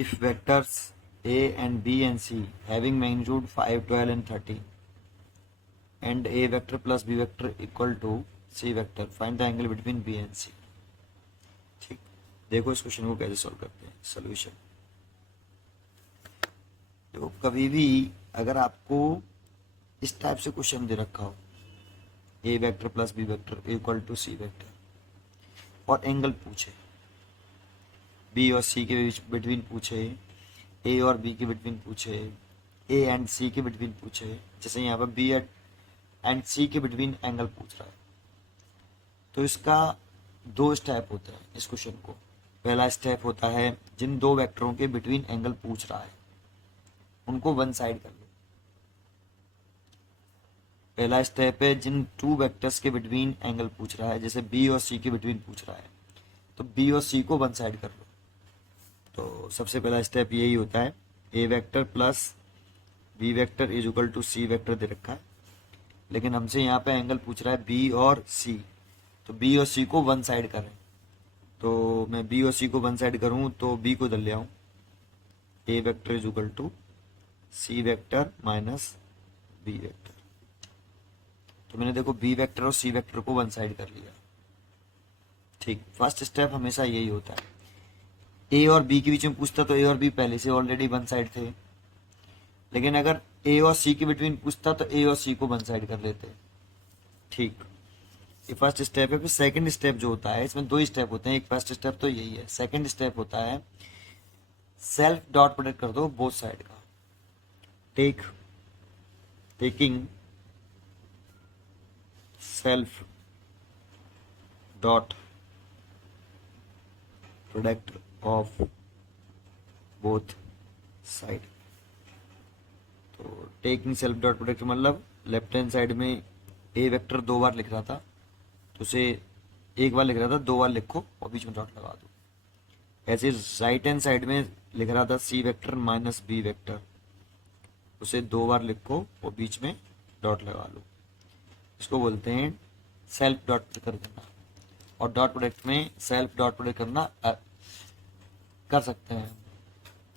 if vectors a and b and c having magnitude 5, 12 and 13 and a vector plus b vector equal to c vector, find the angle between b and c। ठीक, देखो इस question को कैसे solve करते हैं। Solution देखो, कभी भी अगर आपको इस टाइप से क्वेश्चन दे रखा हो A vector plus B vector equal to C vector और एंगल पूछे, बी और सी के बीच बिटवीन पूछे, ए और बी के बिटवीन पूछे, ए एंड सी के बिटवीन पूछे, जैसे यहाँ पर बी एंड सी के बिटवीन एंगल पूछ रहा है, तो इसका दो स्टेप होता है इस क्वेश्चन को। पहला स्टेप होता है जिन दो वेक्टरों के बिटवीन एंगल पूछ रहा है उनको वन साइड कर लो। पहला स्टेप है जिन टू वेक्टर्स के बिटवीन एंगल पूछ रहा है, जैसे बी और सी के बिटवीन पूछ रहा है, तो बी और सी को वन साइड कर लो। तो सबसे पहला स्टेप यही होता है, A vector plus B vector is equal to C vector दे रखा है, लेकिन हमसे यहाँ पे एंगल पूछ रहा है बी और सी, तो बी और सी को वन साइड करें। तो मैं बी और सी को वन साइड करूँ तो बी को इधर ले आऊँ, A vector is equal to C vector minus B vector. तो मैंने देखो बी वेक्टर और सी वेक्टर को वन साइड कर लिया। ठीक, फर्स्ट स्टेप हमेशा यही होता है। ए और बी के बीच में पूछता तो ए और बी पहले से ऑलरेडी वन साइड थे, लेकिन अगर ए और सी के बिटवीन पूछता तो ए और सी को वन साइड कर लेते। ठीक, ये फर्स्ट स्टेप है। फिर सेकंड स्टेप जो होता है, इसमें दो स्टेप होते हैं, एक फर्स्ट स्टेप तो यही है, सेकंड स्टेप होता है सेल्फ डॉट प्रोडक्ट कर दो बोथ साइड का। Taking self dot product of both side. तो टेकिंग सेल्फ डॉट प्रोडक्ट मतलब लेफ्ट हैंड साइड में ए वेक्टर दो बार लिख रहा था, तो उसे एक बार लिख रहा था दो बार लिखो और बीच में डॉट लगा दो। ऐसे राइट हैंड साइड में लिख रहा था सी वेक्टर माइनस बी वेक्टर, उसे दो बार लिखो और बीच में डॉट लगा लो। इसको बोलते हैं सेल्फ डॉट कर देना। और डॉट प्रोडक्ट में सेल्फ डॉट प्रोडक्ट करना कर सकते हैं।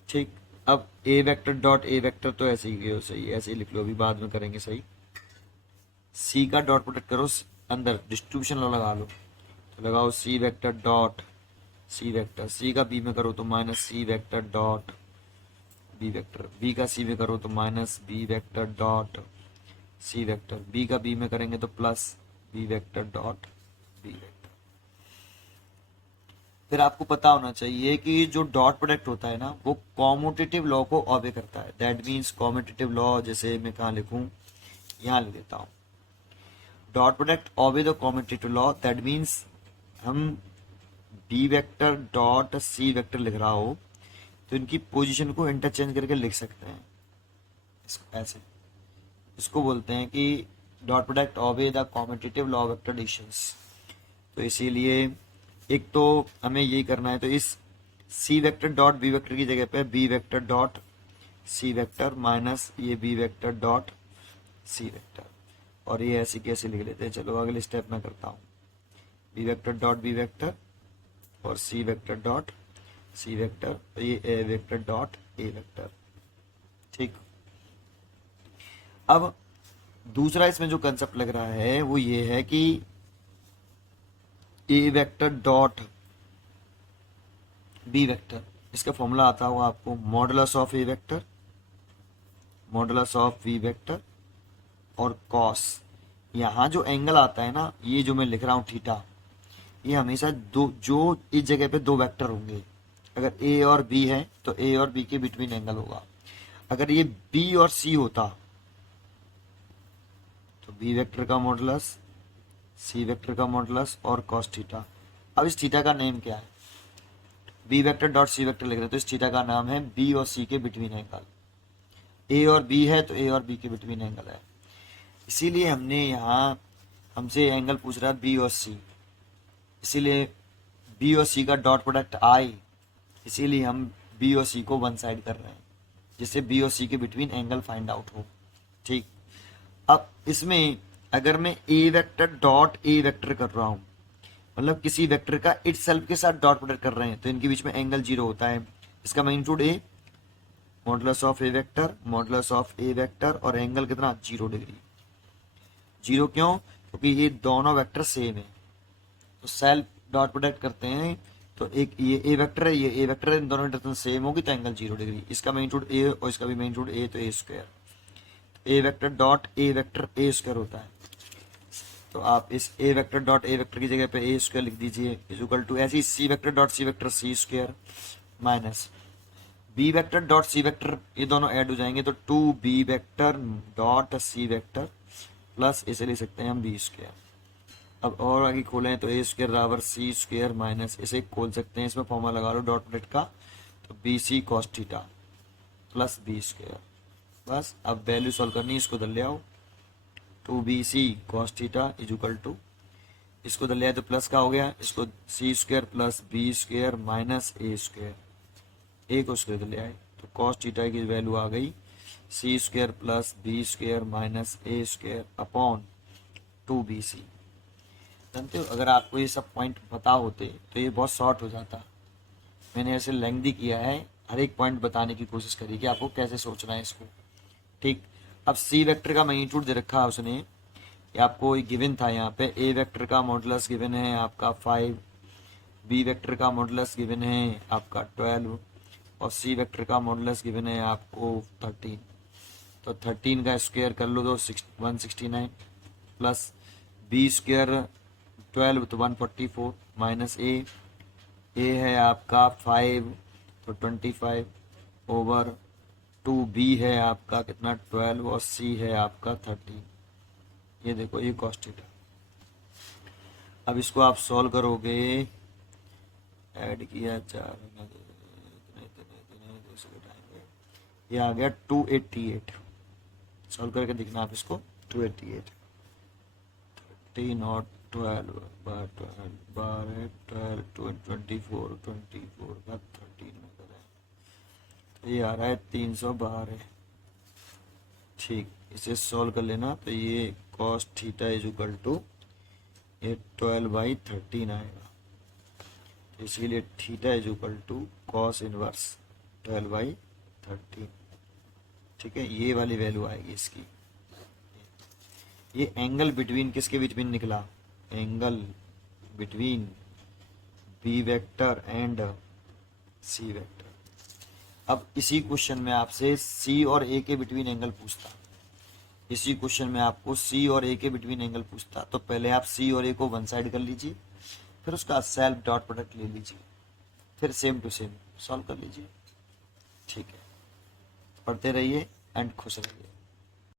ठीक, अब ए वेक्टर डॉट ए वेक्टर तो ऐसे ही गए, सही ऐसे ही लिख लो, अभी बाद में करेंगे सही। सी का डॉट प्रोडक्ट करो, अंदर डिस्ट्रीब्यूशन लगा लो, तो लगाओ सी वेक्टर डॉट सी वेक्टर, सी का बी में करो तो minus C vector dot B vector, B का सी में करो तो माइनस बी वेक्टर डॉट सी वेक्टर, बी का बी में करेंगे तो plus B vector dot B vector. फिर आपको पता होना चाहिए कि जो डॉट प्रोडक्ट होता है ना, वो कॉम्यूटेटिव लॉ को ऑबे करता है। दैट मीन्स कॉम्यूटेटिव लॉ, जैसे मैं कहाँ लिखूं, यहाँ लिख देता हूँ, dot product obey the commutative law. That means हम बी वेक्टर डॉट सी वेक्टर लिख रहा हो तो इनकी पोजीशन को इंटरचेंज करके लिख सकते हैं इसको ऐसे। इसको बोलते हैं कि dot product obey the commutative law of vector additions. तो इसीलिए एक तो हमें यही करना है, तो इस C vector dot B vector की जगह पे बी वेक्टर डॉट सी वेक्टर माइनस ये बी वेक्टर डॉट सी वेक्टर, और ये ऐसे कैसे लिख लेते हैं। चलो अगले स्टेप में करता हूँ, b vector dot B vector और सी वेक्टर डॉट सी वेक्टर, तो ये a vector dot A vector. ठीक, अब दूसरा इसमें जो कंसेप्ट लग रहा है वो ये है कि a vector dot B vector, इसका फॉर्मूला आता होगा आपको, modulus of a vector modulus of b vector और कॉस। यहाँ जो एंगल आता है ना, ये जो मैं लिख रहा हूँ थीटा, ये हमेशा दो, जो इस जगह पे दो वेक्टर होंगे, अगर ए और बी है तो ए और बी के बिटवीन एंगल होगा। अगर ये बी और सी होता तो बी वेक्टर का मॉडुलस, सी वेक्टर का मॉडुलस और कॉस थीटा। अब इस थीटा का नेम क्या है, बी वेक्टर डॉट सी वेक्टर लिख रहे हैं तो इस थीटा का नाम है बी और सी के बिटवीन एंगल। ए और बी है तो ए और बी के बिटवीन एंगल है, इसीलिए हमने यहाँ हमसे एंगल पूछ रहा है बी और सी, इसीलिए बी और सी का डॉट प्रोडक्ट आए, इसीलिए हम बी और सी को वन साइड कर रहे हैं, जिससे बी और सी के बिटवीन एंगल फाइंड आउट हो। ठीक, अब इसमें अगर मैं ए वेक्टर डॉट ए वेक्टर कर रहा हूँ, मतलब किसी वेक्टर का इटसेल्फ के साथ डॉट प्रोडक्ट कर रहे हैं, तो इनके बीच में एंगल जीरो होता है। इसका magnitude A, modulus of a vector, modulus of a vector, और एंगल कितना 0 डिग्री। 0 क्यों? क्योंकि ये दोनों वेक्टर सेम है। तो सेल्फ डॉट प्रोडक्ट करते हैं तो एक ये ए वेक्टर है, ये ए वेक्टर है, इन दोनों की डायरेक्शन सेम होगी तो एंगल 0 डिग्री। इसका मैग्नीट्यूड ए और इसका भी मैग्नीट्यूड ए, तो A square. A vector dot A vector A square होता है। तो आप इस A vector dot A vector की जगह पे ए स्क्वायर लिख दीजिए, इज इक्वल टू ऐसे ही सी वेक्टर डॉट सी vector C square minus B vector dot सी वेक्टर, ये दोनों ऐड हो जाएंगे तो 2b वेक्टर डॉट सी वेक्टर प्लस इसे लिख सकते हैं हम बी स्क्वायर। अब और आगे खोलें तो ए स्क्वायर बराबर सी स्क्वायर माइनस, इसे खोल सकते हैं, इसमें फॉर्मूला लगा लो डॉट प्रोडक्ट का, तो b c cos theta plus B square. बस अब वैल्यू सॉल्व करनी है, इसको इधर ले आओ, 2bc cos theta is equal to, इसको इधर ले आए तो प्लस का हो गया, इसको C square plus B square minus A square, A को स्क्वायर इधर ले आए तो कॉस थीटा की वैल्यू आ गई C square plus B square minus A square upon 2bc। जानते हो अगर आपको ये सब पॉइंट पता होते तो ये बहुत शॉर्ट हो जाता। मैंने ऐसे लेंथी किया है, हर एक पॉइंट बताने की कोशिश करी कि आपको कैसे सोचना है इसको। ठीक, अब सी वेक्टर का मैग्नीट्यूड दे रखा है उसने, ये आपको गिवन था यहाँ पे, ए वेक्टर का मॉडुलस गिवन है आपका 5, बी वेक्टर का मॉडुलस गिवन है आपका 12, और सी वेक्टर का मॉडुलस गिवन है आपको 13। तो 13 का स्क्वायर कर लो तो 169 प्लस बी स्क्वायर 12 तो 144 माइनस ए है आपका 5 तो 25 ओवर 2b है आपका कितना 12 और c है आपका 13। ये देखो ये कॉस थीटा। अब इसको आप सॉल्व करोगे, ऐड किया 4, ये आ गया 288। सॉल्व करके दिखना आप इसको, 288 13 और 12 बार 12 12 24 24 का 13 में करें तो ये आ रहा है 312। ठीक, इसे सॉल्व कर लेना तो ये cos theta is equal to ये 12/13 आएगा। तो इसीलिए theta is equal to cos inverse 12/13। ठीक है, ये वाली वैल्यू आएगी इसकी। ये एंगल बिटवीन किसके बिटवीन निकला? Angle between b vector and c vector. अब इसी क्वेश्चन में आपसे सी और ए के बिटवीन एंगल पूछता, इसी क्वेश्चन में आपको सी और ए के बिटवीन एंगल पूछता, तो पहले आप सी और ए को वन साइड कर लीजिए, फिर उसका सेल्फ डॉट प्रोडक्ट ले लीजिए, फिर सेम टू सेम सॉल्व कर लीजिए। ठीक है, पढ़ते रहिए एंड खुश रहिए।